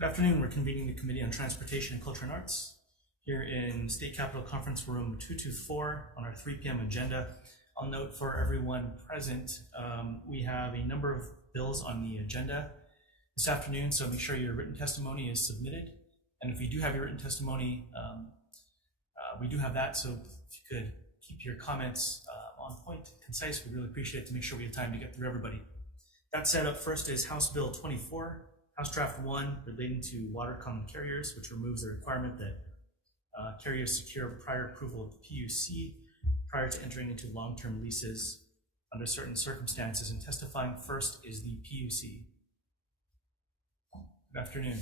Good afternoon. We're convening the Committee on Transportation, Culture and Arts here in State Capitol Conference Room 224 on our 3 p.m. agenda. I'll note for everyone present, we have a number of bills on the agenda this afternoon, so make sure your written testimony is submitted. And if you do have your written testimony, we do have that, so if you could keep your comments on point, concise, we'd really appreciate it to make sure we have time to get through everybody. That said, up first is House Bill 24, House Draft 1 relating to water common carriers, which removes the requirement that carriers secure prior approval of the PUC prior to entering into long-term leases under certain circumstances. And testifying first is the PUC. Good afternoon.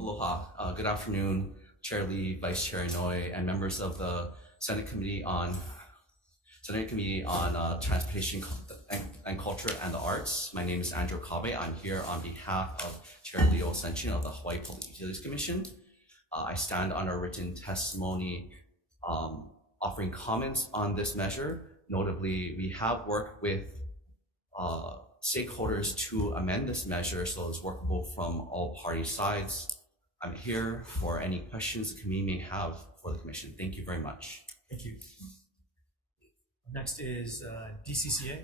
Aloha. Good afternoon, Chair Lee, Vice Chair Inouye, and members of the Senate Committee on Transportation and Culture and the Arts. My name is Andrew Kabe. I'm here on behalf of Chair Leo Senchin of the Hawaii Public Utilities Commission. I stand on a written testimony offering comments on this measure. Notably, we have worked with stakeholders to amend this measure so it's workable from all party sides. I'm here for any questions the committee may have for the Commission. Thank you very much. Thank you. Next is DCCA,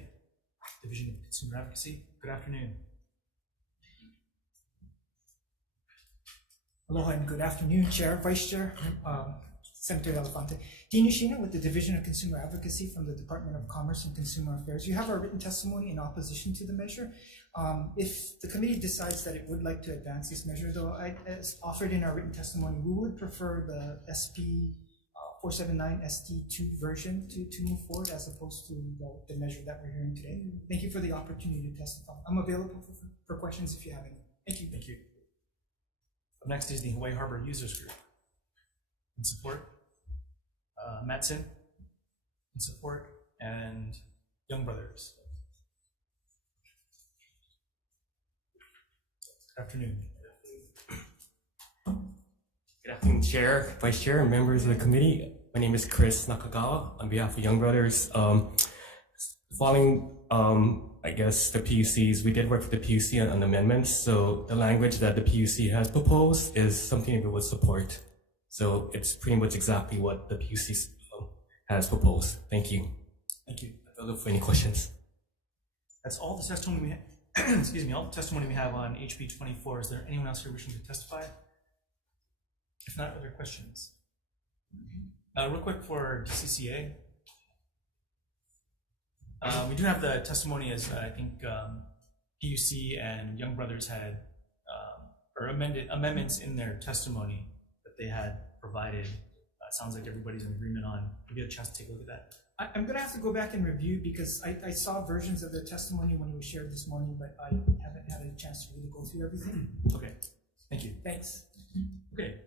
Division of Consumer Advocacy. Good afternoon. Aloha and good afternoon, Chair, Vice Chair, Senator Elefante. Dean Yoshino with the Division of Consumer Advocacy from the Department of Commerce and Consumer Affairs. You have our written testimony in opposition to the measure. If the committee decides that it would like to advance this measure, though, as offered in our written testimony, we would prefer the SP 479 ST2 version to move forward as opposed to the measure that we're hearing today. Thank you for the opportunity to testify. I'm available for questions if you have any. Thank you. Thank you. Up next is the Hawaii Harbor Users Group. In support, Matson. In support, and Young Brothers. Good afternoon. Good afternoon, Chair, Vice Chair, and members of the committee. My name is Chris Nakagawa on behalf of Young Brothers. Following, I guess, the PUCs, we did work with the PUC on amendments. So the language that the PUC has proposed is something we would support. So it's pretty much exactly what the PUC has proposed. Thank you. Thank you. I'll look for any questions. That's all the testimony we have. Excuse me, all the testimony we have on HB 24. Is there anyone else here wishing to testify? If not, other questions? Real quick for DCCA. We do have the testimony as I think PUC and Young Brothers had amendments in their testimony that they had provided. Sounds like everybody's in agreement on. We'll get a chance to take a look at that. I'm going to have to go back and review because I saw versions of the testimony when it was shared this morning, but I haven't had a chance to really go through everything. Okay, thank you. Thanks. Okay,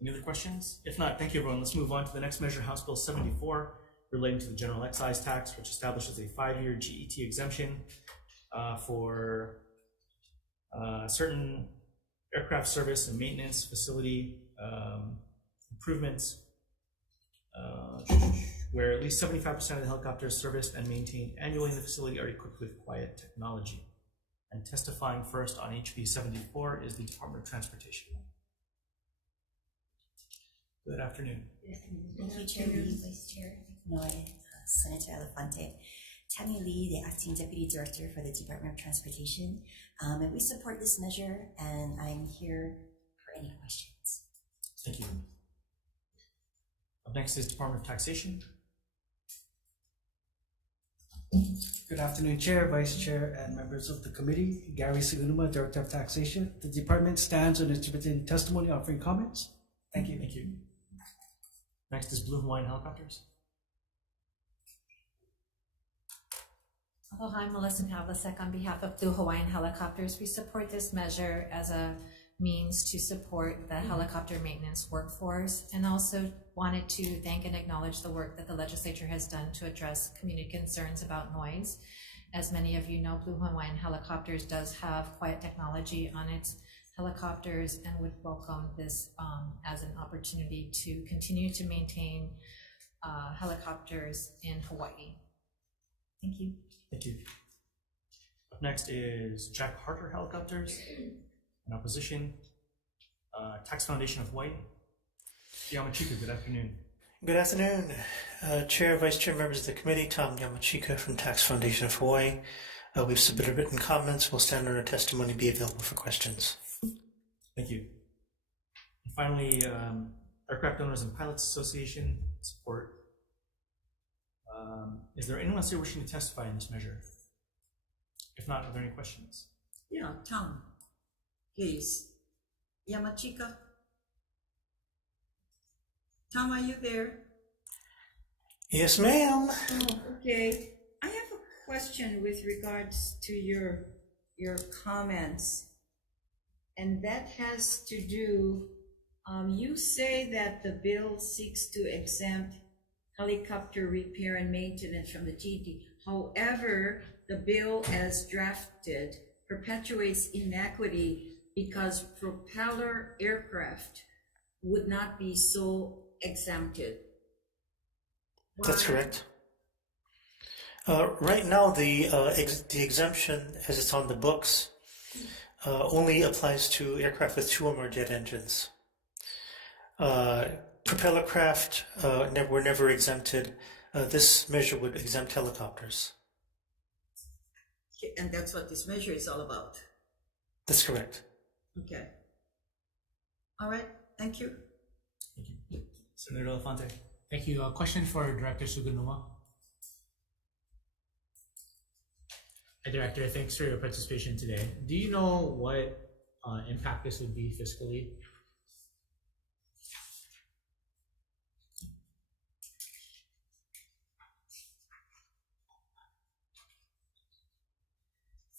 any other questions? If not, thank you everyone. Let's move on to the next measure, House Bill 74, relating to the general excise tax, which establishes a 5-year GET exemption for certain aircraft service and maintenance facility improvements where at least 75% of the helicopters serviced and maintained annually in the facility are equipped with quiet technology. And testifying first on HB 74 is the Department of Transportation. Good afternoon. Good afternoon. Thank you, Chair Lee, Vice Chair Inouye, Senator Elefante. Tammy Lee, the Acting Deputy Director for the Department of Transportation. And we support this measure, and I'm here for any questions. Thank you. Up next is Department of Taxation. Good afternoon, Chair, Vice Chair, and members of the committee. Gary Sugunuma, Director of Taxation. The department stands on its written testimony offering comments. Thank you. Thank you. Next is Blue Hawaiian Helicopters. Aloha, I'm Melissa Pavlicek on behalf of Blue Hawaiian Helicopters. We support this measure as a means to support the helicopter maintenance workforce, and also wanted to thank and acknowledge the work that the legislature has done to address community concerns about noise. As many of you know, Blue Hawaiian Helicopters does have quiet technology on its helicopters and would welcome this as an opportunity to continue to maintain helicopters in Hawaii. Thank you. Thank you. Up next is Jack Harter Helicopters. In opposition, Tax Foundation of Hawaii. Yamachika, good afternoon. Good afternoon, Chair, Vice Chair, members of the committee. Tom Yamachika from Tax Foundation of Hawaii. We've submitted written comments. We'll stand on our testimony, be available for questions. Thank you. And finally, Aircraft Owners and Pilots Association support. Is there anyone else here wishing to testify in this measure? If not, are there any questions? Yeah, Tom, please. Yamachika? Tom, are you there? Yes, ma'am. Oh, okay. I have a question with regards to your comments, and that has to do, you say that the bill seeks to exempt helicopter repair and maintenance from the GD. However, the bill as drafted perpetuates inequity because propeller aircraft would not be so exempted. Why? That's correct. Right now, the exemption, as it's on the books, only applies to aircraft with 2 or more jet engines. Propeller craft were never exempted. This measure would exempt helicopters. And that's what this measure is all about. That's correct. Okay. All right, thank you. Thank you. Senator Elefante. Thank you. A question for Director Sugunuma. Hi, Director. Thanks for your participation today. Do you know what impact this would be fiscally?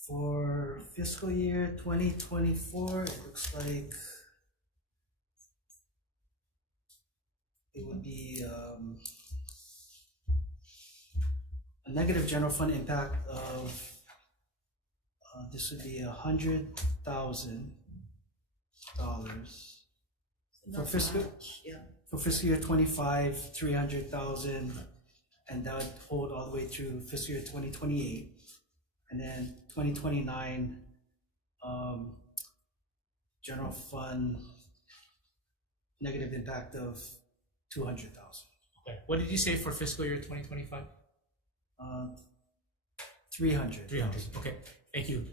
For fiscal year 2024, it looks like it would be a negative general fund impact of this would be $100,000 for fiscal for fiscal year 25, 300,000, and that would hold all the way through fiscal year 2028. And then 2029, general fund negative impact of 200,000. Okay. What did you say for fiscal year 2025? 300. 300. Okay. Thank you.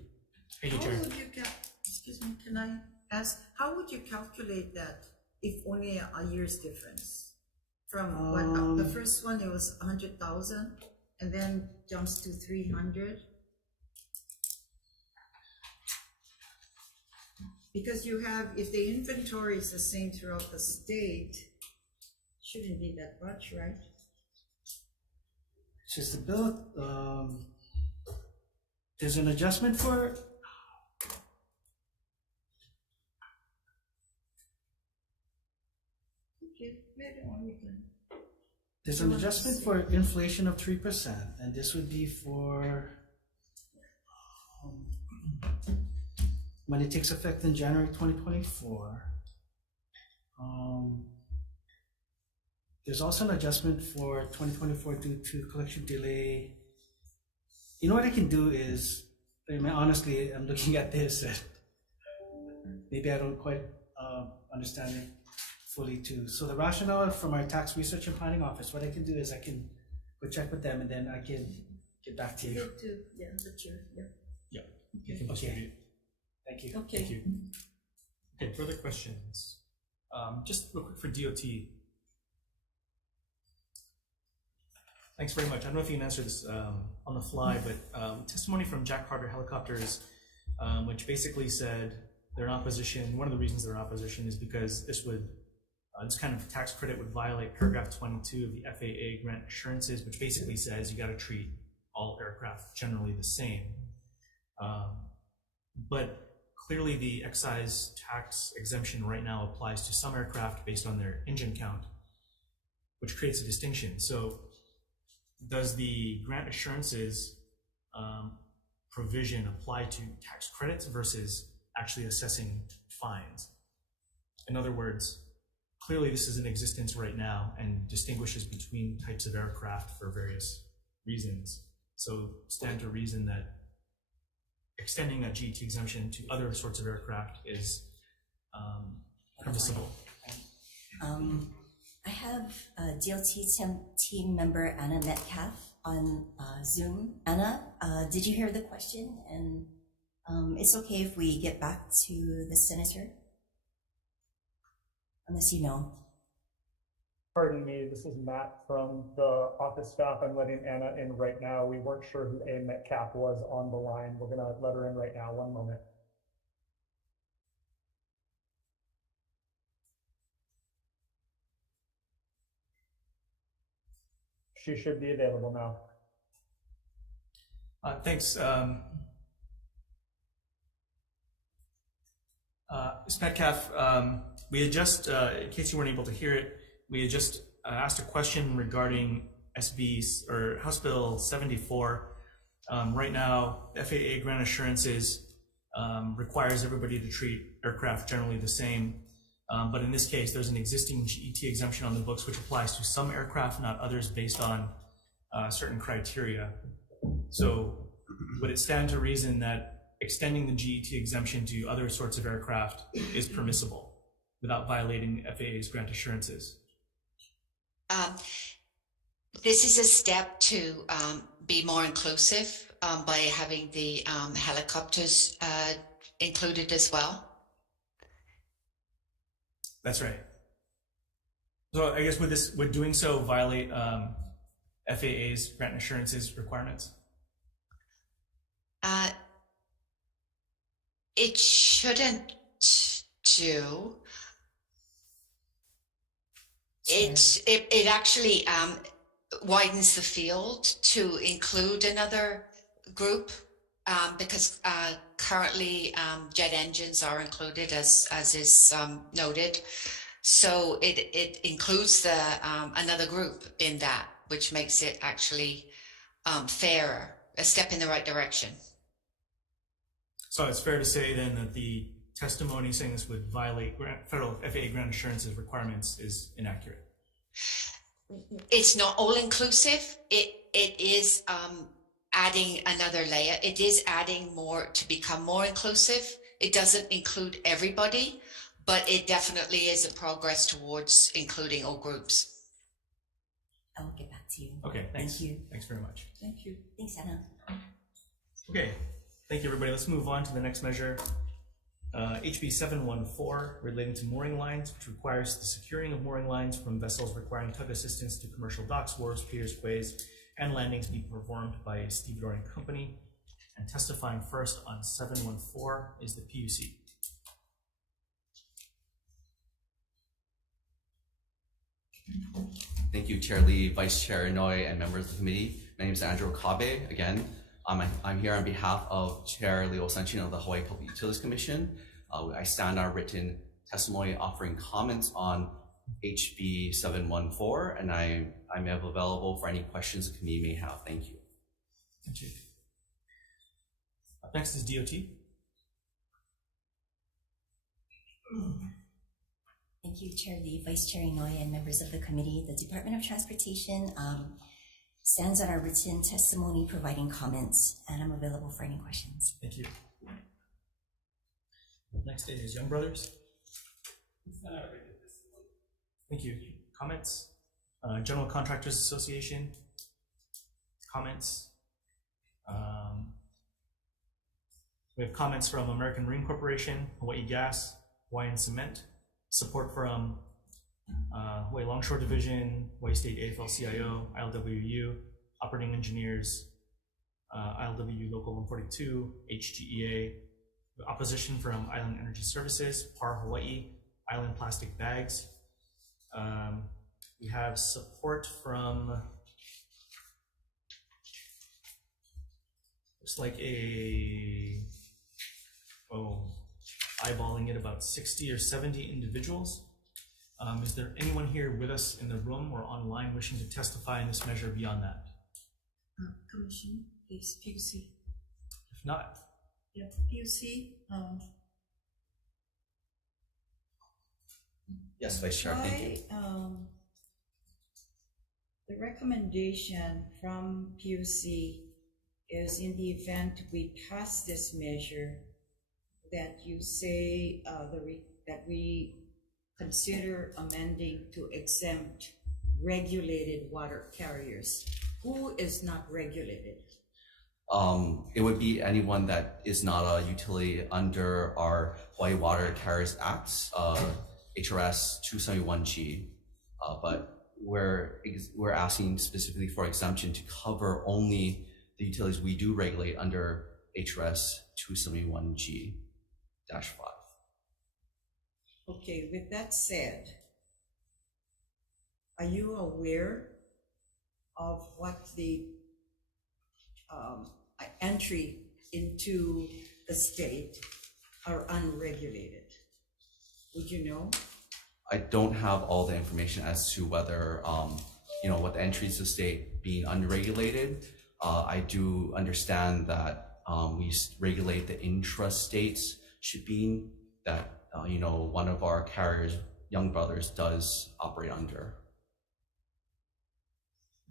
Thank you, How Chair. would you excuse me, can I ask, how would you calculate that if only a year's difference? From what, the first one, it was 100,000 and then jumps to 300? Because you have, if the inventory is the same throughout the state, shouldn't be that much, right? It's just the bill, there's an adjustment for, Okay, maybe only can. there's an adjustment for inflation of 3%, and this would be for when it takes effect in January 2024. There's also an adjustment for 2024 due to collection delay. You know what I can do is, I mean, honestly, I'm looking at this and maybe I don't quite understand it fully too. So the rationale from our tax research and planning office, what I can do is I can go check with them and then I can get back to you. Good too, yeah, the chair, yeah. Yeah. Okay. Thank you. Okay. Thank you. Okay, further questions? Just real quick for DOT. Thanks very much. I don't know if you can answer this on the fly, but testimony from Jack Harter Helicopters, which basically said they're in opposition. One of the reasons they're in opposition is because this would, this kind of tax credit would violate paragraph 22 of the FAA grant assurances, which basically says you got to treat all aircraft generally the same. But clearly the excise tax exemption right now applies to some aircraft based on their engine count, which creates a distinction. So does the grant assurances provision apply to tax credits versus actually assessing fines? In other words, clearly this is in existence right now and distinguishes between types of aircraft for various reasons. So stand to reason that extending that GET exemption to other sorts of aircraft is permissible. I have DLT team member Anna Metcalf on Zoom. Anna, did you hear the question? And it's okay if we get back to the senator, unless you know. Pardon me, this is Matt from the office staff. I'm letting Anna in right now. We weren't sure who A. Metcalf was on the line. We're gonna let her in right now. One moment. She should be available now. Thanks. Ms. Metcalf, we had just, in case you weren't able to hear it, we had just asked a question regarding SB or House Bill 74. Right now, FAA grant assurances requires everybody to treat aircraft generally the same. But in this case, there's an existing GET exemption on the books which applies to some aircraft, not others, based on certain criteria. So would it stand to reason that extending the GET exemption to other sorts of aircraft is permissible without violating FAA's grant assurances? This is a step to be more inclusive by having the helicopters included as well. That's right. So I guess would doing so violate FAA's grant assurances requirements? It shouldn't do. It actually widens the field to include another group because currently jet engines are included as is noted. So it includes the another group in that, which makes it actually fairer, a step in the right direction. So it's fair to say then that the testimony saying this would violate federal FAA grant assurances requirements is inaccurate. It's not all inclusive. It is adding another layer. It is adding more to become more inclusive. It doesn't include everybody, but it definitely is a progress towards including all groups. I will get back to you. Okay, thanks. Thank you. Thanks very much. Thank you. Thanks, Anna. Okay, thank you, everybody. Let's move on to the next measure. HB 714 relating to mooring lines, which requires the securing of mooring lines from vessels requiring tug assistance to commercial docks, wharves, piers, quays, and landings be performed by a stevedoring company. And testifying first on 714 is the PUC. Thank you, Chair Lee, Vice Chair Noy, and members of the committee. My name is Andrew Kabe. Again, I'm here on behalf of Chair Leo Sanchin of the Hawaii Public Utilities Commission. I stand on written testimony offering comments on HB 714, and I'm available for any questions the committee may have. Thank you. Thank you. Up next is DOT. Thank you, Chair Lee, Vice Chair Noy, and members of the committee. The Department of Transportation stands on our written testimony providing comments, and I'm available for any questions. Thank you. Next is Young Brothers. Thank you. Comments? General Contractors Association. Comments? We have comments from American Marine Corporation, Hawaii Gas, Hawaiian Cement, support from Hawaii Longshore Division, Hawaii State AFL-CIO, ILWU, Operating Engineers, ILWU Local 142, HGEA, opposition from Island Energy Services, PAR Hawaii, Island Plastic Bags. We have support from, looks like eyeballing it, about 60 or 70 individuals. Is there anyone here with us in the room or online wishing to testify in this measure beyond that? Commission, please, PUC. If not, Yeah, PUC. Yes, Vice Chair, thank you. The recommendation from PUC is in the event we pass this measure, that you say that we consider amending to exempt regulated water carriers. Who is not regulated? It would be anyone that is not a utility under our Hawaii Water Carriers Act, HRS 271G, but we're asking specifically for exemption to cover only the utilities we do regulate under HRS 271G-5. Okay, with that said, are you aware of what the entry into the state are unregulated? Would you know? I don't have all the information as to whether, what the entries to the state being unregulated. I do understand that we regulate the intrastate shipping that, one of our carriers, Young Brothers, does operate under.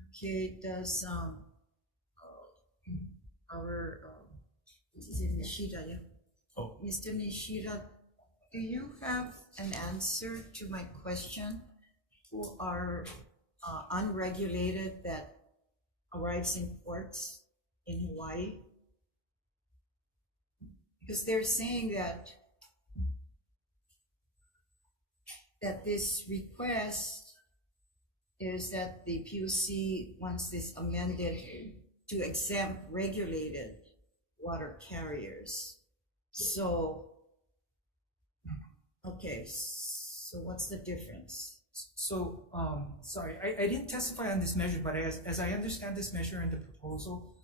Okay, does this is Nishida, yeah? Oh. Mr. Nishida, do you have an answer to my question? Who are unregulated that arrives in ports in Hawaii? Because they're saying that this request is that the PUC wants this amended to exempt regulated water carriers. So, okay, so what's the difference? So, sorry, I didn't testify on this measure, but as I understand this measure and the proposal,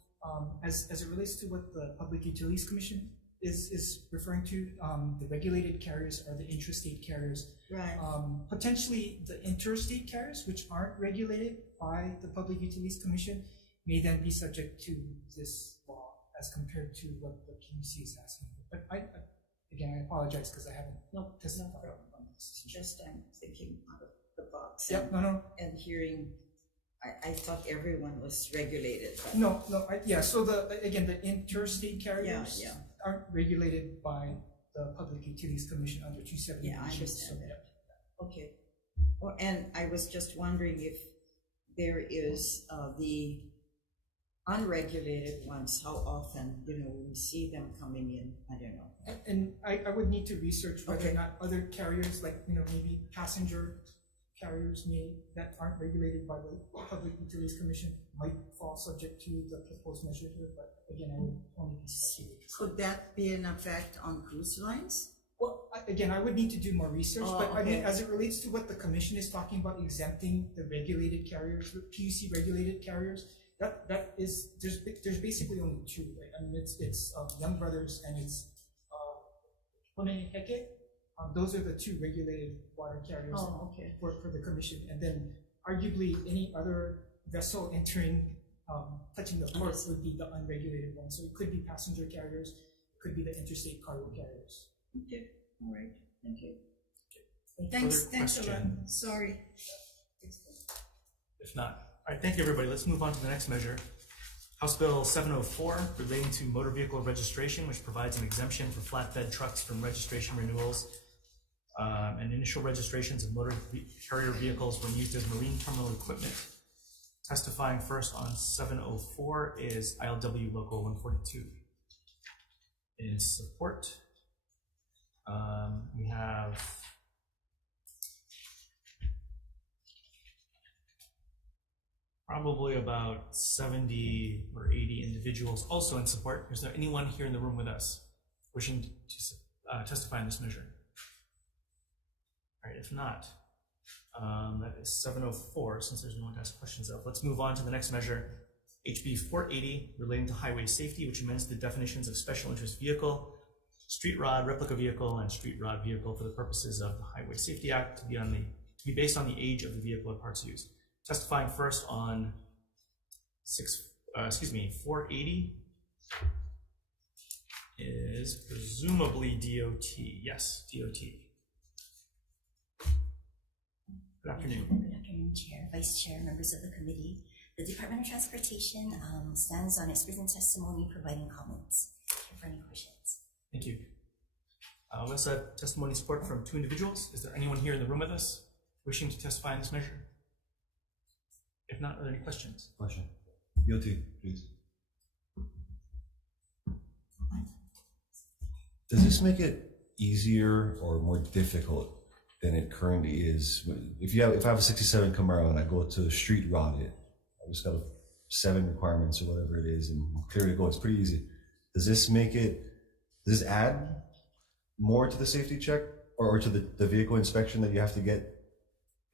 as it relates to what the Public Utilities Commission is referring to, the regulated carriers are the intrastate carriers. Right. Potentially the interstate carriers, which aren't regulated by the Public Utilities Commission, may then be subject to this law as compared to what the PUC is asking. But again, I apologize because I haven't testified on this. Just I'm thinking out of the box. Yep, no. And hearing, I thought everyone was regulated. But No, yeah, so the interstate carriers Yeah. aren't regulated by the Public Utilities Commission under 270. Yeah, I understand so, that. Okay. Well, and I was just wondering if there is the unregulated ones, how often, we see them coming in, I don't know. And I would need to research whether Okay. or not other carriers, like, maybe passenger carriers that aren't regulated by the Public Utilities Commission might fall subject to the proposed measure here, but again, I would only be speaking. Could that be an effect on cruise lines? Well, I would need to do more research, Oh, but I mean, okay. as it relates to what the commission is talking about, exempting the regulated carriers, the PUC regulated carriers, that is, there's basically only two, right? I mean, it's Young Brothers and it's Honeheke. Those are the two regulated water carriers Okay. for the commission, and then arguably any other vessel entering, touching the port would be the unregulated one. So it could be passenger carriers, it could be the interstate cargo carriers. Okay, all right, thank you. Further Thanks a lot, question? sorry. If not, all right, thank you, everybody. Let's move on to the next measure. House Bill 704 relating to motor vehicle registration, which provides an exemption for flatbed trucks from registration renewals and initial registrations of motor carrier vehicles when used as marine terminal equipment. Testifying first on 704 is ILW Local 142. In support, we have probably about 70 or 80 individuals also in support. Is there anyone here in the room with us wishing to testify on this measure? All right, if not, that is 704, since there's no one to ask questions of. Let's move on to the next measure, HB 480, relating to highway safety, which amends the definitions of special interest vehicle, street rod, replica vehicle, and street rod vehicle for the purposes of the Highway Safety Act to be based on the age of the vehicle or parts used. Testifying first on 480 is presumably DOT. Yes, DOT. Good afternoon. Good afternoon, Chair, Vice Chair, members of the committee. The Department of Transportation stands on its written testimony providing comments. If for any questions. Thank you. We also have testimony support from 2 individuals. Is there anyone here in the room with us wishing to testify on this measure? If not, are there any questions? Question. Yoti, please. Does this make it easier or more difficult than it currently is? If I have a 67 Camaro and I go to street rod it, I just got 7 requirements or whatever it is and clear to go, it's pretty easy. Does this add more to the safety check or to the vehicle inspection that you have to get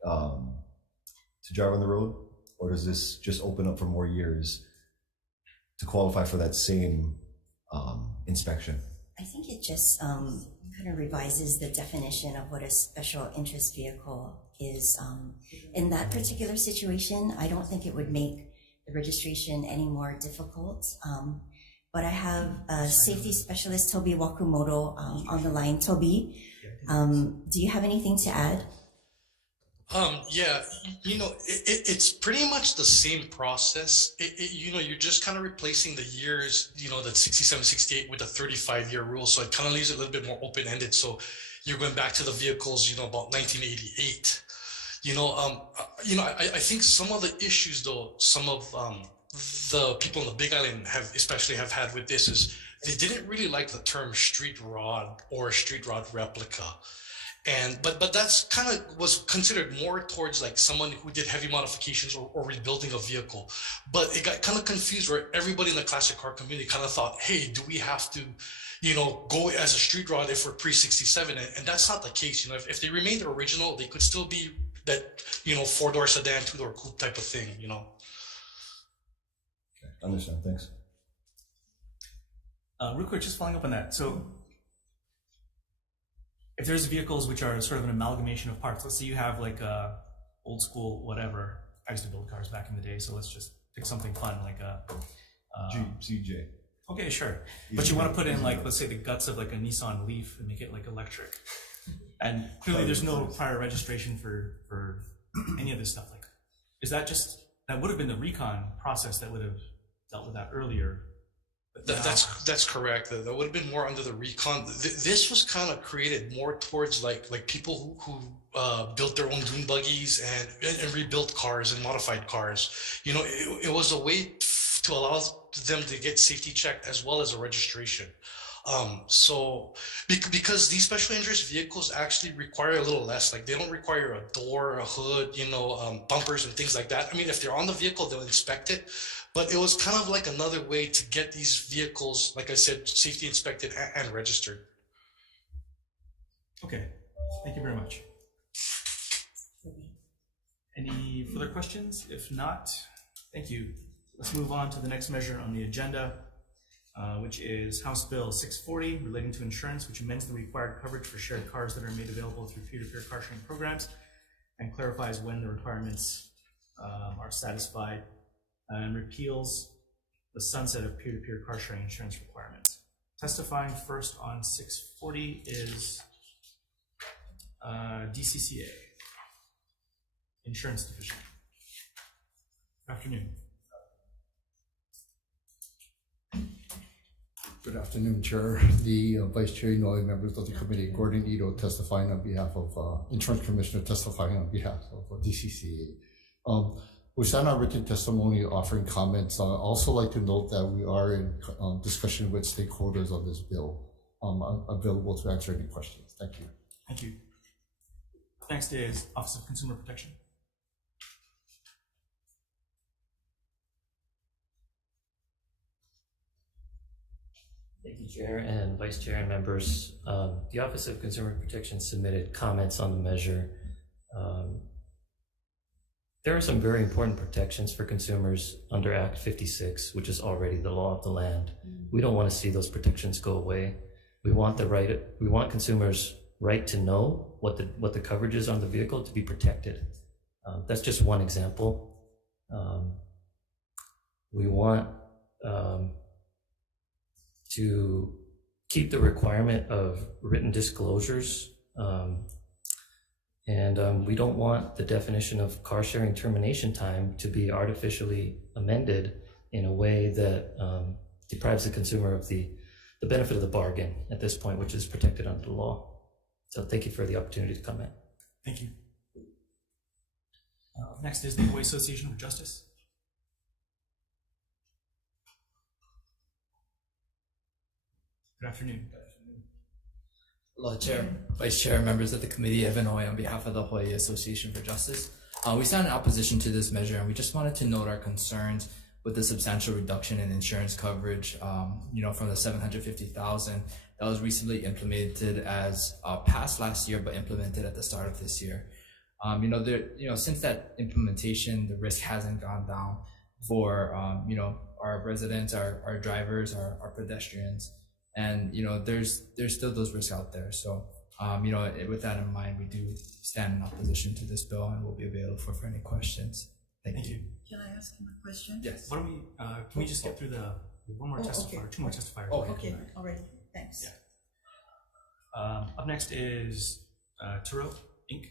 to drive on the road? Or does this just open up for more years to qualify for that same inspection? I think it just kind of revises the definition of what a special interest vehicle is. In that particular situation, I don't think it would make the registration any more difficult. But I have safety specialist Toby Wakumoto on the line. Toby, do you have anything to add? Yeah, it's pretty much the same process. You're just kind of replacing the years, the 67, 68 with the 35-year rule. So it kind of leaves it a little bit more open-ended. So you're going back to the vehicles, about 1988. I think some of the issues, though, some of the people on the Big Island have had with this is they didn't really like the term street rod or street rod replica. But that's kind of was considered more towards like someone who did heavy modifications or rebuilding a vehicle. But it got kind of confused where everybody in the classic car community kind of thought, hey, do we have to, go as a street rod if we're pre-67? And that's not the case. If they remained original, they could still be that, 4-door sedan, 2-door coupe type of thing, Okay, understand, thanks. Real quick, just following up on that. So if there's vehicles which are sort of an amalgamation of parts, let's say you have like a old school whatever. I used to build cars back in the day, so let's just pick something fun like a Jeep, CJ. Okay, sure. But you want to put in like, let's say the guts of like a Nissan Leaf and make it like electric. And clearly there's no prior registration for any of this stuff. Like, is that that would have been the recon process that would have dealt with that earlier? That's correct. That would have been more under the recon. This was kind of created more towards like people who built their own dune buggies and rebuilt cars and modified cars. It was a way to allow them to get safety checked as well as a registration. So because these special interest vehicles actually require a little less, like they don't require a door, a hood, bumpers and things like that. I mean, if they're on the vehicle, they'll inspect it. But it was kind of like another way to get these vehicles, like I said, safety inspected and registered. Okay, thank you very much. Any further questions? If not, thank you. Let's move on to the next measure on the agenda, which is House Bill 640 relating to insurance, which amends the required coverage for shared cars that are made available through peer-to-peer car sharing programs and clarifies when the requirements are satisfied and repeals the sunset of peer-to-peer car sharing insurance requirements. Testifying first on 640 is DCCA, Insurance Division. Good afternoon. Good afternoon, Chair. The Vice Chair, members of the committee, Gordon Ito testifying on behalf of Insurance Commissioner testifying on behalf of DCCA. We stand on written testimony offering comments. I'd also like to note that we are in discussion with stakeholders on this bill. I'm available to answer any questions. Thank you. Thank you. Next is Office of Consumer Protection. Thank you, Chair and Vice Chair and members. The Office of Consumer Protection submitted comments on the measure. There are some very important protections for consumers under Act 56, which is already the law of the land. We don't want to see those protections go away. We want consumers' right to know what the coverage is on the vehicle to be protected. That's just one example. We want to keep the requirement of written disclosures And we don't want the definition of car sharing termination time to be artificially amended in a way that deprives the consumer of the benefit of the bargain at this point, which is protected under the law. So thank you for the opportunity to comment. Thank you. Next is the Hawaii Association for Justice. Good afternoon. Hello, Chair, Vice Chair, members of the committee, Evan Hoy on behalf of the Hawaii Association for Justice. We stand in opposition to this measure, and we just wanted to note our concerns with the substantial reduction in insurance coverage, from the $750,000 that was recently implemented as passed last year, but implemented at the start of this year. Since that implementation, the risk hasn't gone down for our residents, our drivers, our pedestrians. And there's still those risks out there. So with that in mind, we do stand in opposition to this bill, and we'll be available for any questions. Thank you. Can I ask him a question? Yes. Why don't we? Can we just get through the one more testifier, okay. two more testifiers? Oh, okay. All right. Thanks. Yeah. Up next is Turo Inc.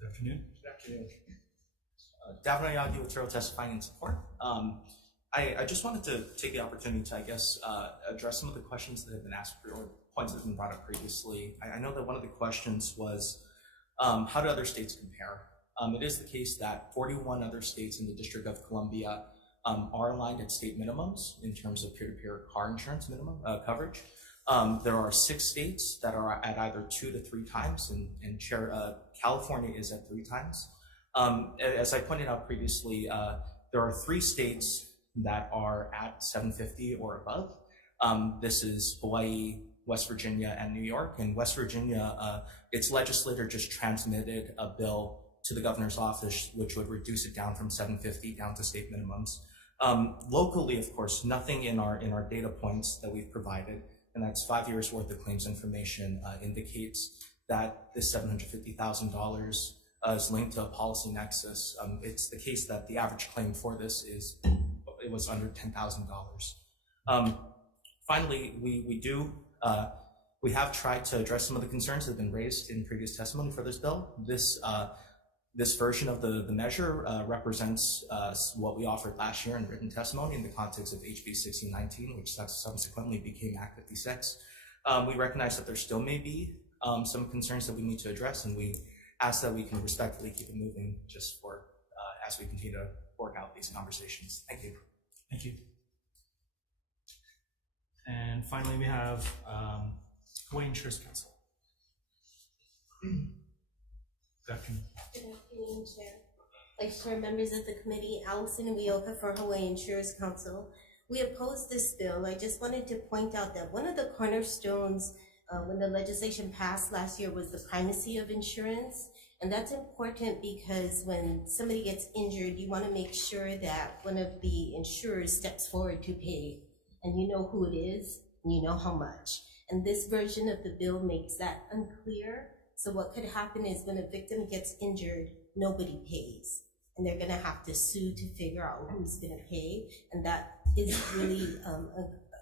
Good afternoon. Good afternoon. Davin Ayagi with Turo testifying in support. I just wanted to take the opportunity to, address some of the questions that have been asked or points that have been brought up previously. I know that one of the questions was, how do other states compare? It is the case that 41 other states in the District of Columbia are aligned at state minimums in terms of peer-to-peer car insurance minimum coverage. There are 6 states that are at either 2 to 3 times, and California is at 3 times. As I pointed out previously, there are 3 states that are at 750 or above. This is Hawaii, West Virginia, and New York. In West Virginia, its legislator just transmitted a bill to the governor's office, which would reduce it down from 750 down to state minimums. Locally, of course, nothing in our data points that we've provided, and that's 5 years worth of claims information, indicates that this $750,000 is linked to a policy nexus. It's the case that the average claim for this was under $10,000. Finally, we have tried to address some of the concerns that have been raised in previous testimony for this bill. This version of the measure represents what we offered last year in written testimony in the context of HB 1619, which subsequently became Act 56. We recognize that there still may be some concerns that we need to address, and we ask that we can respectfully keep it moving just for as we continue to work out these conversations. Thank you. Thank you. And finally, we have Hawaii Insurance Council. Good afternoon. Good afternoon, Chair. Vice Chair, members of the committee, Allison Uioka for Hawaii Insurance Council. We oppose this bill. I just wanted to point out that one of the cornerstones when the legislation passed last year was the primacy of insurance. And that's important because when somebody gets injured, you want to make sure that one of the insurers steps forward to pay, and you know who it is, and you know how much. And this version of the bill makes that unclear. So what could happen is when a victim gets injured, nobody pays, and they're going to have to sue to figure out who's going to pay. And that is really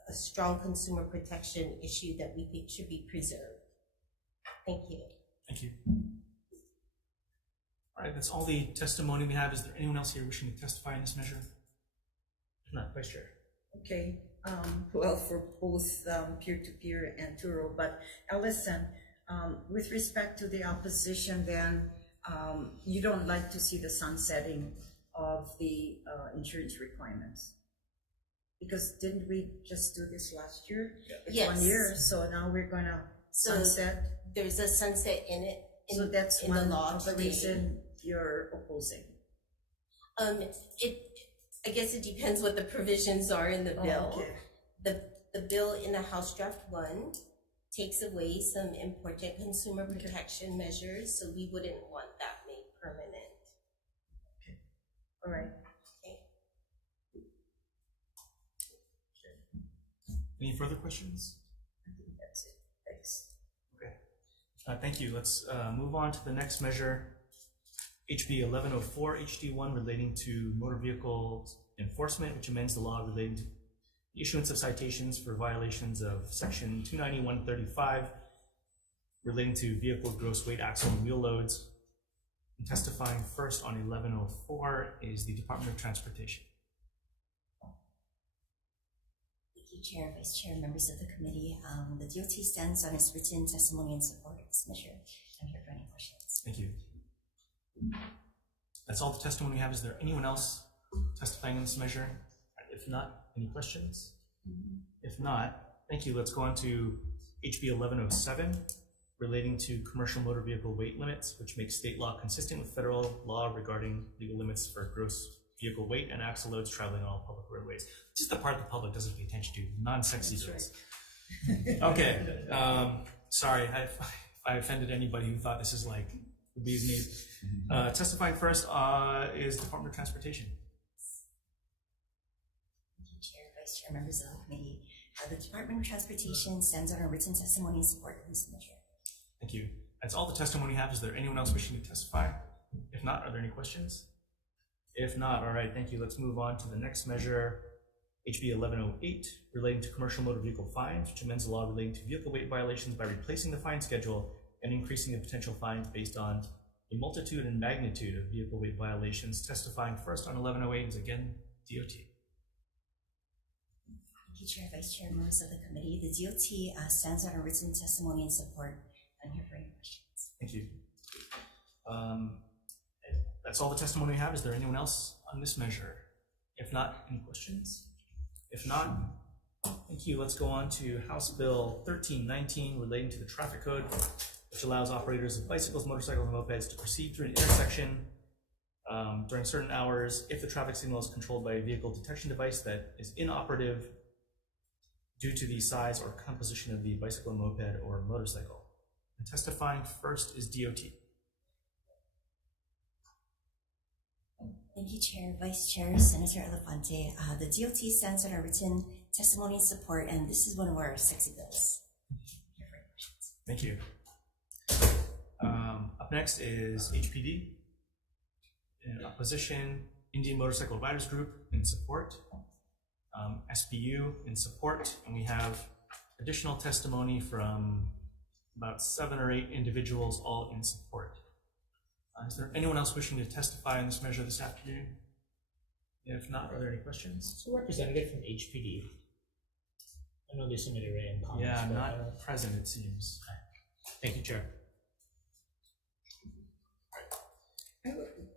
a strong consumer protection issue that we think should be preserved. Thank you. Thank you. All right, that's all the testimony we have. Is there anyone else here wishing to testify in this measure? If not, Vice Chair. Okay, well, for both peer-to-peer and Turo, but Allison, with respect to the opposition, then you don't like to see the sunsetting of the insurance requirements, because didn't we just do this last year? It's Yes. 1 year, so now we're gonna sunset. There's a sunset in it. So that's in one the law of the today. reason you're opposing. I guess it depends what the provisions are in the bill. Okay. The bill in the House Draft 1 takes away some important consumer protection measures, so we wouldn't want that made permanent. Okay. All right. Okay. Any further questions? I think that's it. Thanks. Okay. Thank you. Let's move on to the next measure, HB 1104 HD1, relating to motor vehicle enforcement, which amends the law relating to the issuance of citations for violations of Section 29135, relating to vehicle gross weight, axle, and wheel loads. And testifying first on 1104 is the Department of Transportation. Thank you, Chair, Vice Chair, members of the committee. The DOT stands on its written testimony in support of this measure. I'm here for any questions. Thank you. That's all the testimony we have. Is there anyone else testifying on this measure? If not, any questions? If not, thank you. Let's go on to HB 1107, relating to commercial motor vehicle weight limits, which makes state law consistent with federal law regarding legal limits for gross vehicle weight and axle loads traveling on all public roadways. This is the part the public doesn't pay attention to, non-sexy bills. Okay, sorry if I offended anybody who thought this is like the bee's knees. Testifying first is Department of Transportation. Thank you, Chair, Vice Chair, members of the committee. The Department of Transportation stands on a written testimony in support of this measure. Thank you. That's all the testimony we have. Is there anyone else wishing to testify? If not, are there any questions? If not, all right, thank you. Let's move on to the next measure, HB 1108, relating to commercial motor vehicle fines, which amends the law relating to vehicle weight violations by replacing the fine schedule and increasing the potential fines based on a multitude and magnitude of vehicle weight violations. Testifying first on 1108 is again DOT. Thank you, Chair, Vice Chair, members of the committee. The DOT stands on a written testimony in support. I'm here for any questions. Thank you. That's all the testimony we have. Is there anyone else on this measure? If not, any questions? If not, thank you. Let's go on to House Bill 1319, relating to the traffic code, which allows operators of bicycles, motorcycles, and mopeds to proceed through an intersection during certain hours if the traffic signal is controlled by a vehicle detection device that is inoperative due to the size or composition of the bicycle, moped, or motorcycle. And testifying first is DOT. Thank you, Chair, Vice Chair, Senator Elefante. The DOT stands on a written testimony in support, and this is one of our sexy bills. Thank you. Up next is HPD. In opposition, Indian Motorcycle Riders Group in support, SBU in support, and we have additional testimony from about 7 or 8 individuals, all in support. Is there anyone else wishing to testify on this measure this afternoon? If not, are there any questions? So representative from HPD. I know they submitted written comments. Yeah, not present, it seems. Thank you, Chair.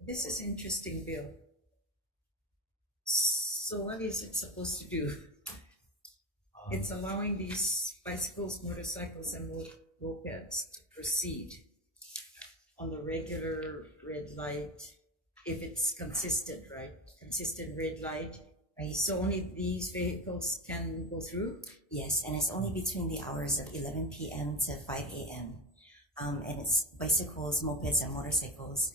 This is interesting, Bill. So what is it supposed to do? It's allowing these bicycles, motorcycles, and mopeds to proceed on the regular red light, if it's consistent, right? Consistent red light. Right. So only these vehicles can go through? Yes, and it's only between the hours of 11 p.m. to 5 a.m. And it's bicycles, mopeds, and motorcycles.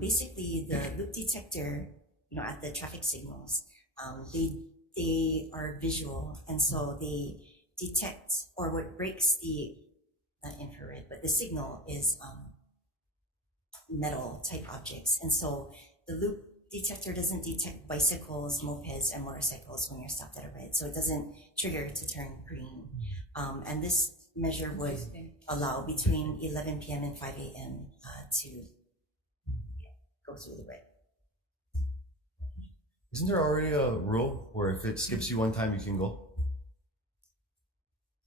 Basically, the loop detector, at the traffic signals, they are visual, and so they detect, or what breaks the, not infrared, but the signal is metal type objects. And so the loop detector doesn't detect bicycles, mopeds, and motorcycles when you're stopped at a red. So it doesn't trigger to turn green. And this measure would allow between 11 p.m. and 5 a.m. To go through the red. Isn't there already a rule where if it skips you one time, you can go?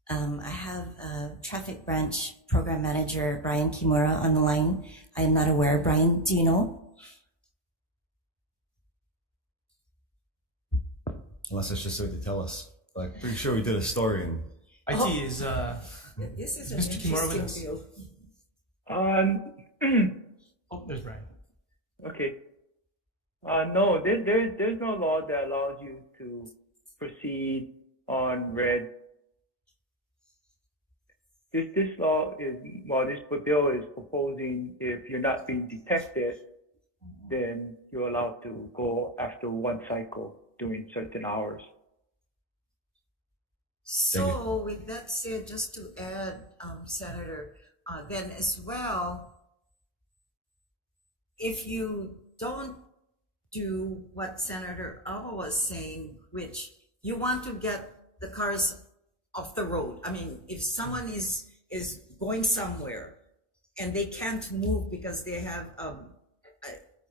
I have a traffic branch program manager, Brian Kimura, on the line. I am not aware. Brian, do you know? Unless it's just so to tell us. But I'm pretty sure we did a story. And IT is this is an Mr. Kimura with interesting us? bill. Oh, there's Brian. Okay. No, there's no law that allows you to proceed on red. This law is, this bill is proposing if you're not being detected, then you're allowed to go after one cycle during certain hours. So with that said, just to add, Senator, then as well, if you don't do what Senator Alba was saying, which you want to get the cars off the road. I mean, if someone is is going somewhere and they can't move because they have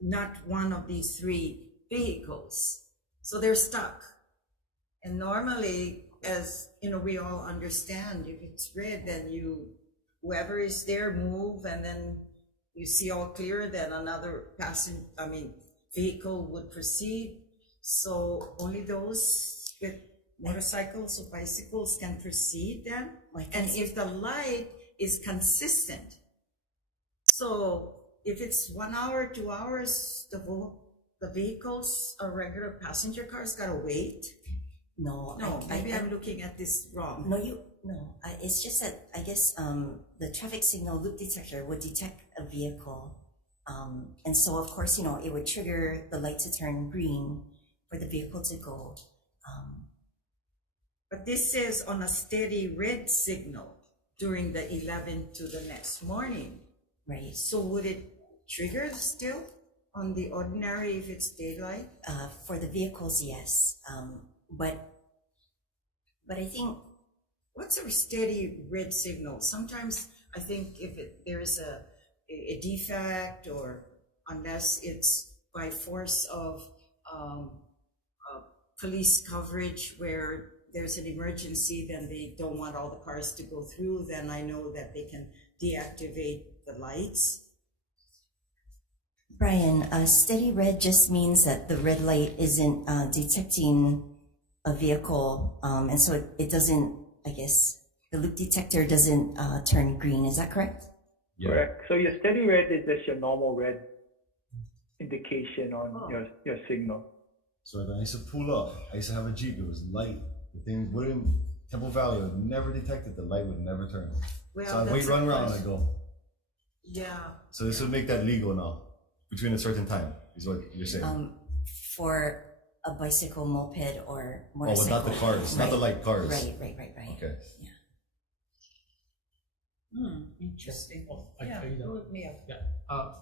not one of these three vehicles. So they're stuck. And normally, as you know, we all understand, if it's red, then whoever is there move, and then you see all clear, then another vehicle would proceed. So only those with motorcycles or bicycles can proceed then. And if the light is consistent, so if it's 1 hour, 2 hours, the vehicles or regular passenger cars gotta wait. No, Maybe I'm looking at this wrong. It's just that I guess the traffic signal loop detector would detect a vehicle, and so of course it would trigger the light to turn green for the vehicle to go. But this says on a steady red signal during the 11th to the next morning. Right. So would it trigger still on the ordinary if it's daylight? For the vehicles, yes. But I think, what's a steady red signal? Sometimes I think if there's a defect, or unless it's by force of police coverage where there's an emergency, then they don't want all the cars to go through, then I know that they can deactivate the lights. Brian, steady red just means that the red light isn't detecting a vehicle, and so it doesn't, I guess, the loop detector doesn't turn green. Is that correct? Yeah. Correct. So your steady red is just your normal red indication on your signal. So when I used to pull up, I used to have a Jeep, it was light. The thing wouldn't, Temple Valley would never detect it, the light would never turn. Well, so I'd wait, run around, and I go. Yeah. So this would make that legal now, between a certain time, is what you're saying? For a bicycle, moped, or motorcycle. Oh, but not the cars, not the light cars. Right. Okay. Interesting. Yeah, look me up. Yeah. A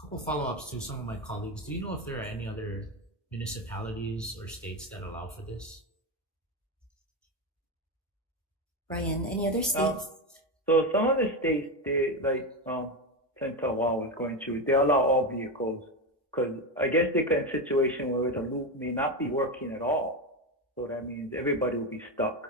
couple follow-ups to some of my colleagues. Do you know if there are any other municipalities or states that allow for this? Brian, any other states? So some of the states, they Santa Wow was going through, they allow all vehicles, because I guess they got a situation where the loop may not be working at all. So that means everybody will be stuck.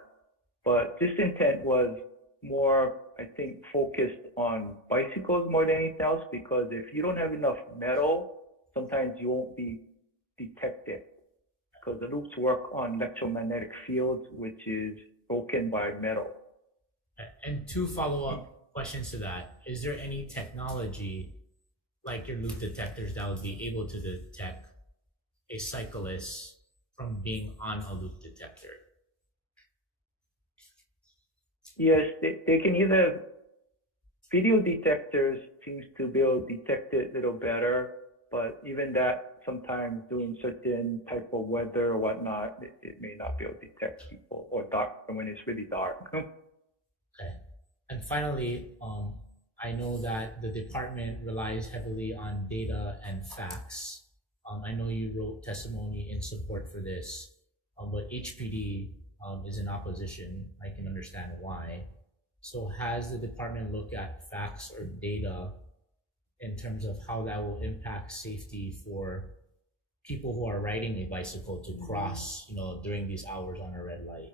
But this intent was more, I think, focused on bicycles more than anything else, because if you don't have enough metal, sometimes you won't be detected, because the loops work on electromagnetic fields, which is broken by metal. And two follow-up questions to that. Is there any technology like your loop detectors that would be able to detect a cyclist from being on a loop detector? Yes, they can either, video detectors seems to be able to detect it a little better, but even that, sometimes doing certain type of weather or whatnot, it may not be able to detect people, or dark, when it's really dark. Okay. And finally, I know that the department relies heavily on data and facts. I know you wrote testimony in support for this, but HPD is in opposition. I can understand why. So has the department looked at facts or data in terms of how that will impact safety for people who are riding a bicycle to cross, during these hours on a red light?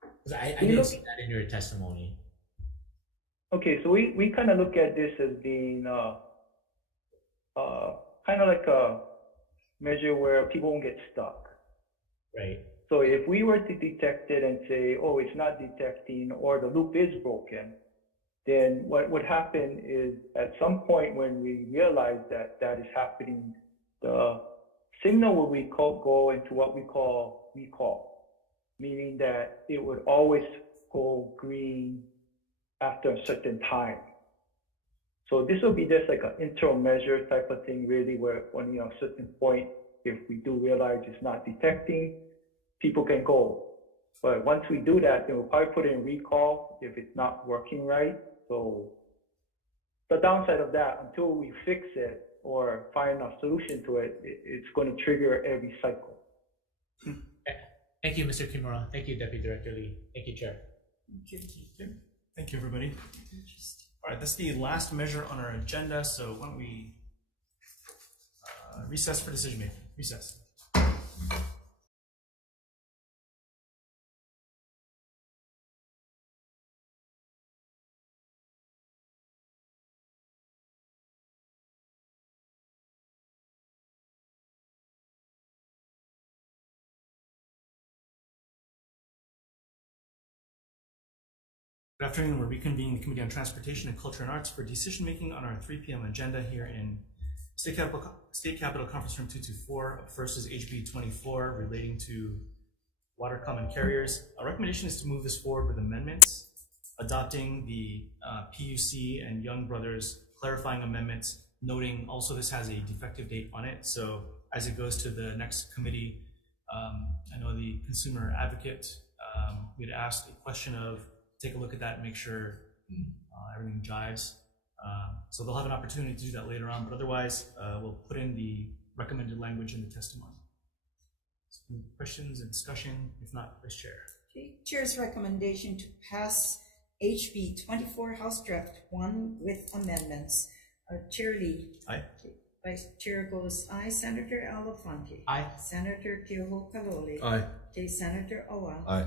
Because I didn't see that in your testimony. Okay, so we kind of look at this as being kind of like a measure where people won't get stuck. Right. So if we were to detect it and say, oh, it's not detecting, or the loop is broken, then what would happen is at some point when we realize that that is happening, the signal will go into what we call recall, meaning that it would always go green after a certain time. So this will be just like an interim measure type of thing, really, where when a certain point, if we do realize it's not detecting, people can go. But once we do that, then we'll probably put in recall if it's not working right. So the downside of that, until we fix it or find a solution to it, it's going to trigger every cycle. Thank you, Mr. Kimura. Thank you, Deputy Director Lee. Thank you, Chair. Thank you, everybody. All right, that's the last measure on our agenda, so why don't we recess for decision making. Recess. Good afternoon. We're reconvening the Committee on Transportation and Culture and Arts for decision making on our 3 p.m. agenda here in State Capitol Conference Room 224. Up first is HB 24 relating to water common carriers. Our recommendation is to move this forward with amendments, adopting the PUC and Young Brothers clarifying amendments, noting also this has a defective date on it. So as it goes to the next committee, I know the consumer advocate, we'd asked a question of take a look at that and make sure everything jives. So they'll have an opportunity to do that later on, but otherwise we'll put in the recommended language in the testimony. So any questions and discussion? If not, Vice Chair. Okay. Chair's recommendation to pass HB 24 House Draft 1 with amendments. Chair Lee. Aye. Okay. Vice Chair goes aye. Senator Alafante. Aye. Senator Tioho Kalole. Aye. Okay. Senator Awa. Aye.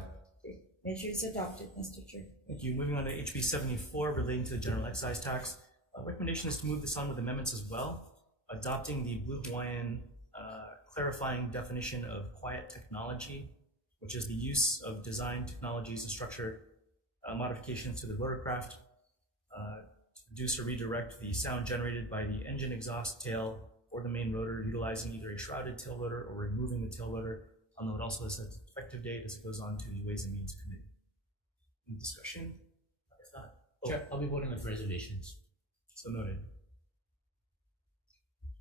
Measure is adopted, Mr. Chair. Thank you. Moving on to HB 74 relating to the general excise tax. Recommendation is to move this on with amendments as well, adopting the Blue Hawaiian clarifying definition of quiet technology, which is the use of design technologies and structure modifications to the rotorcraft to reduce or redirect the sound generated by the engine exhaust tail or the main rotor, utilizing either a shrouded tail rotor or removing the tail rotor. I'll note also this has an effective date as it goes on to the Ways and Means Committee. Any discussion? If not, Chair, I'll be voting with reservations. So noted.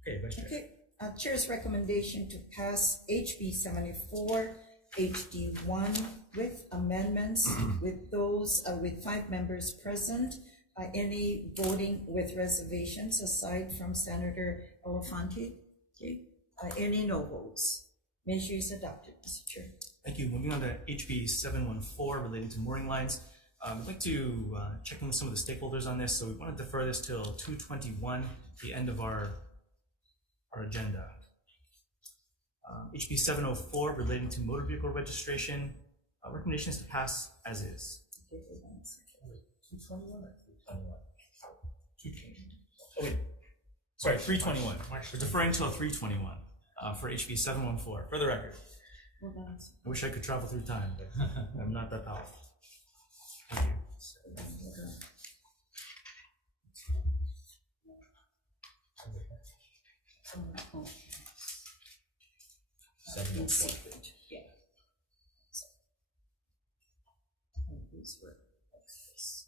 Okay, Vice Chair. Okay. Chair's recommendation to pass HB 74 HD 1 with amendments with those with 5 members present. Any voting with reservations aside from Senator Elefante? Okay. Any no votes? Measure is adopted, Mr. Chair. Thank you. Moving on to HB 714 relating to mooring lines. I'd like to check in with some of the stakeholders on this. So we want to defer this till 2/21, the end of our agenda. HB 704 relating to motor vehicle registration. Recommendation is to pass as is. Okay, hold on a second. 221 or 321? Oh wait, sorry, 321. We're deferring till 321 for HB 714. For the record. Hold on a second. I wish I could travel through time, but I'm not that powerful. Thank you. Yeah. These were like this.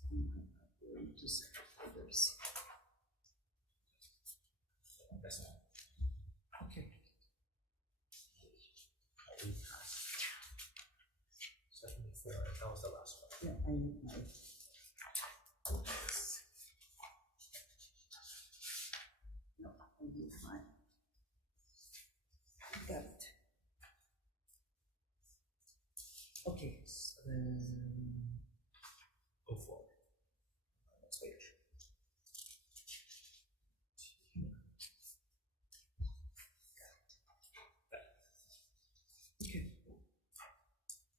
Okay. 74, that was the last one. Yeah, I need my. No, I need mine. Got it. Okay. 704. Next page.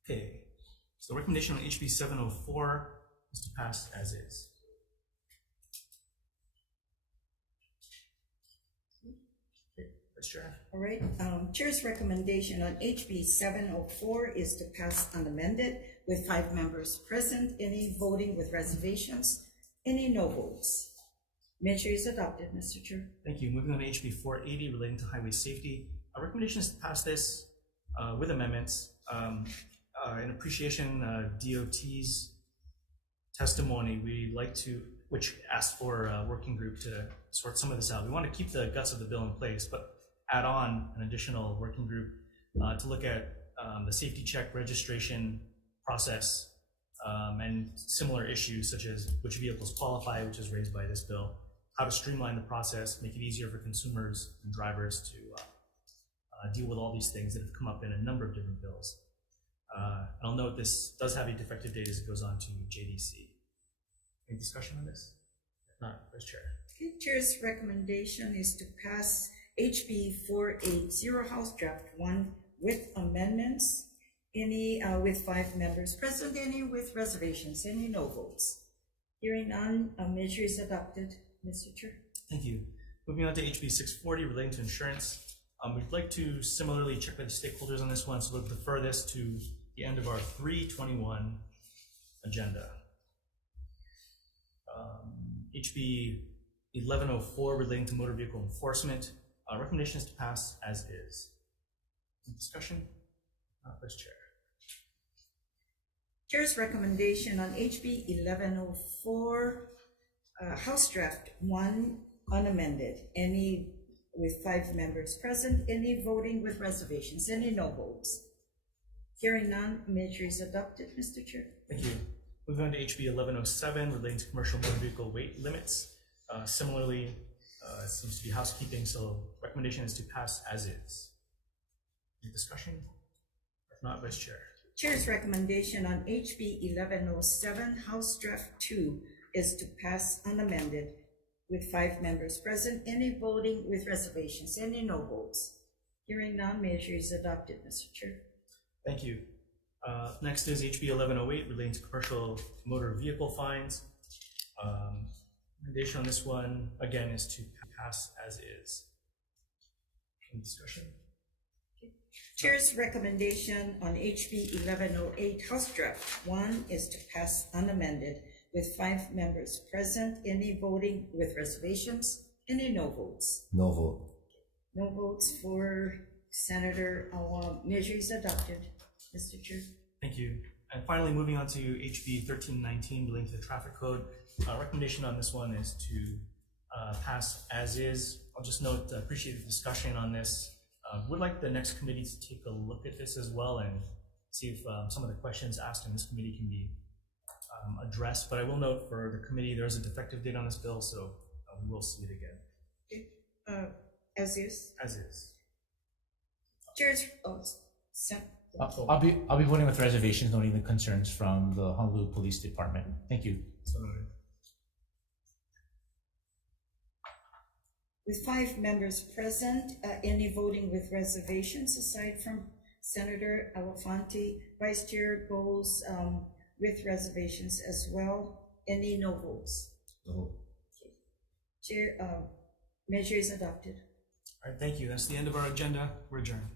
Okay. So the recommendation on HB 704 is to pass as is. Okay, Vice Chair. All right, Chair's recommendation on HB 704 is to pass unamended with 5 members present. Any voting with reservations? Any no votes? Measure is adopted, Mr. Chair. Thank you. Moving on to HB 480 relating to highway safety. Our recommendation is to pass this with amendments. In appreciation DOT's testimony, we'd like to, which asked for a working group to sort some of this out. We want to keep the guts of the bill in place, but add on an additional working group to look at the safety check registration process and similar issues such as which vehicles qualify, which is raised by this bill, how to streamline the process, make it easier for consumers and drivers to deal with all these things that have come up in a number of different bills. I'll note this does have a defective date as it goes on to JDC. Any discussion on this? If not, Vice Chair. Okay, Chair's recommendation is to pass HB 480 House Draft 1 with amendments. Any with 5 members present, any with reservations, any no votes. Hearing none, a measure is adopted. Mr. Chair. Thank you. Moving on to HB 640 relating to insurance. We'd like to similarly check with the stakeholders on this one, so we'll defer this to the end of our 321 agenda. HB 1104 relating to motor vehicle enforcement. Recommendation is to pass as is. Any discussion? Vice Chair. Chair's recommendation on HB 1104, House Draft 1 unamended. Any with 5 members present, any voting with reservations, any no votes. Hearing none, measure is adopted, Mr. Chair. Thank you. Moving on to HB 1107 relating to commercial motor vehicle weight limits. Similarly, it seems to be housekeeping, so recommendation is to pass as is. Any discussion? If not, Vice Chair. Chair's recommendation on HB 1107, House Draft 2, is to pass unamended with 5 members present, any voting with reservations, any no votes. Hearing none, measure is adopted, Mr. Chair. Thank you. Next is HB 1108 relating to commercial motor vehicle fines. Recommendation on this one, again, is to pass as is. Any discussion? Chair's recommendation on HB 1108, House Draft 1, is to pass unamended with 5 members present, any voting with reservations, any no votes. No vote. No votes for Senator Awa. Measure is adopted, Mr. Chair. Thank you. And finally, moving on to HB 1319 relating to the traffic code. Recommendation on this one is to pass as is. I'll just note, appreciate the discussion on this. Would like the next committee to take a look at this as well and see if some of the questions asked in this committee can be addressed. But I will note for the committee, there's a defective date on this bill, so we will see it again. Okay. As is. As is. Chair's I'll be voting with reservations, noting the concerns from the Honolulu Police Department. Thank you. So noted. With 5 members present, any voting with reservations aside from Senator Elefante. Vice Chair goes with reservations as well. Any no votes? No. Okay. Chair, measure is adopted. All right, thank you. That's the end of our agenda. We're adjourned.